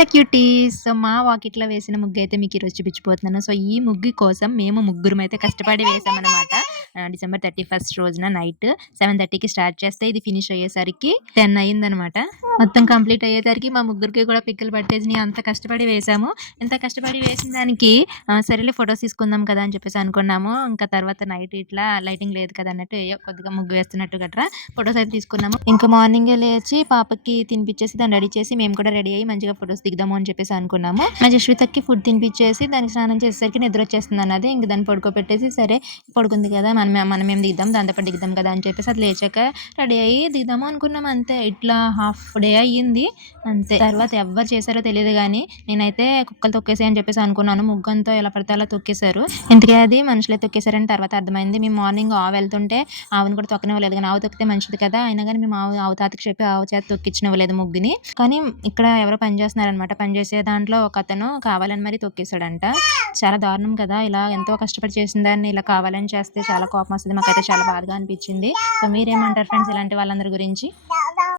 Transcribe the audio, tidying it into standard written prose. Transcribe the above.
Hello cuties. So, మా వాకిట్లో వేసిన ముగ్గయితే మీకు ఈరోజు చూపించబోతున్నాను. సో, ఈ ముగ్గు కోసం మేము ముగ్గురమైతే కష్టపడి వేసామనమాట. డిసెంబర్ 31 రోజున నైట్ 7:30కి స్టార్ట్ చేస్తే ఇది ఫినిష్ అయ్యేసరికి 10 అయిందనమాట. మొత్తం కంప్లీట్ అయ్యేసరికి మా ముగ్గురికి కూడా పిక్కలు పట్టేసినాయి. అంత కష్టపడి వేసాము. ఇంత కష్టపడి వేసిన దానికి సరేలే ఫోటోస్ తీసుకుందాం కదా అని చెప్పేసి అనుకున్నాము. ఇంకా తర్వాత నైట్ ఇట్లా లైటింగ్ లేదు కదా అన్నట్టు ఏయో కొద్దిగా ముగ్గు వేస్తున్నట్టు గట్రా ఫోటోస్ అయితే తీసుకున్నాము. ఇంకా మార్నింగే లేచి పాపకి తినిపించేసి దాన్ని రెడీ చేసి మేము కూడా రెడీ అయ్యి మంచిగా ఫోటోస్ దిగుదాము అని చెప్పేసి అనుకున్నాము. మా జశ్వితకి ఫుడ్ తినిపించేసి దానికి స్నానం చేసేసరికి నిద్ర వచ్చేస్తుంది అన్నది. ఇంక దాన్ని పడుకోబెట్టేసి సరే పడుకుంది కదా మనమేం దిగుదాం దాంతో పాటు దిగుదాం కదా అని చెప్పేసి అది లేచాక రెడీ అయ్యి దిగుదాము అనుకున్నాం. అంతే ఇట్లా హాఫ్ డే అయ్యింది అంతే. తర్వాత ఎవరు చేశారో తెలియదు కానీ నేనైతే కుక్కలు తొక్కేసాయి అని చెప్పేసి అనుకున్నాను. ముగ్గంతో ఎలా పడితే అలా తొక్కేశారు. ఇంతకే అది మనుషులే తొక్కేశారని తర్వాత అర్థమైంది. మేము మార్నింగ్ ఆవు వెళ్తుంటే ఆవును కూడా తొక్కనివ్వలేదు కానీ ఆవు తొక్కితే మంచిది కదా, అయినా కానీ మేము ఆవు తాతకి చెప్పి ఆవు చేత తొక్కించనివ్వలేదు ముగ్గుని. కానీ ఇక్కడ ఎవరో పని చేస్తున్నారనమాట. పని చేసే దాంట్లో ఒక అతను కావాలని మరి తొక్కేశాడంట. చాలా దారుణం కదా, ఇలా ఎంతో కష్టపడి చేసిన దాన్ని ఇలా కావాలని చేస్తే చాలా కోపం వస్తుంది. మాకైతే చాలా బాధగా అనిపించింది. సో మీరేమంటారు ఫ్రెండ్స్ ఇలాంటి వాళ్ళందరి గురించి?